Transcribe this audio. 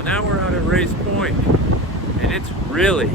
Well, now we're out at Race Point, and it's really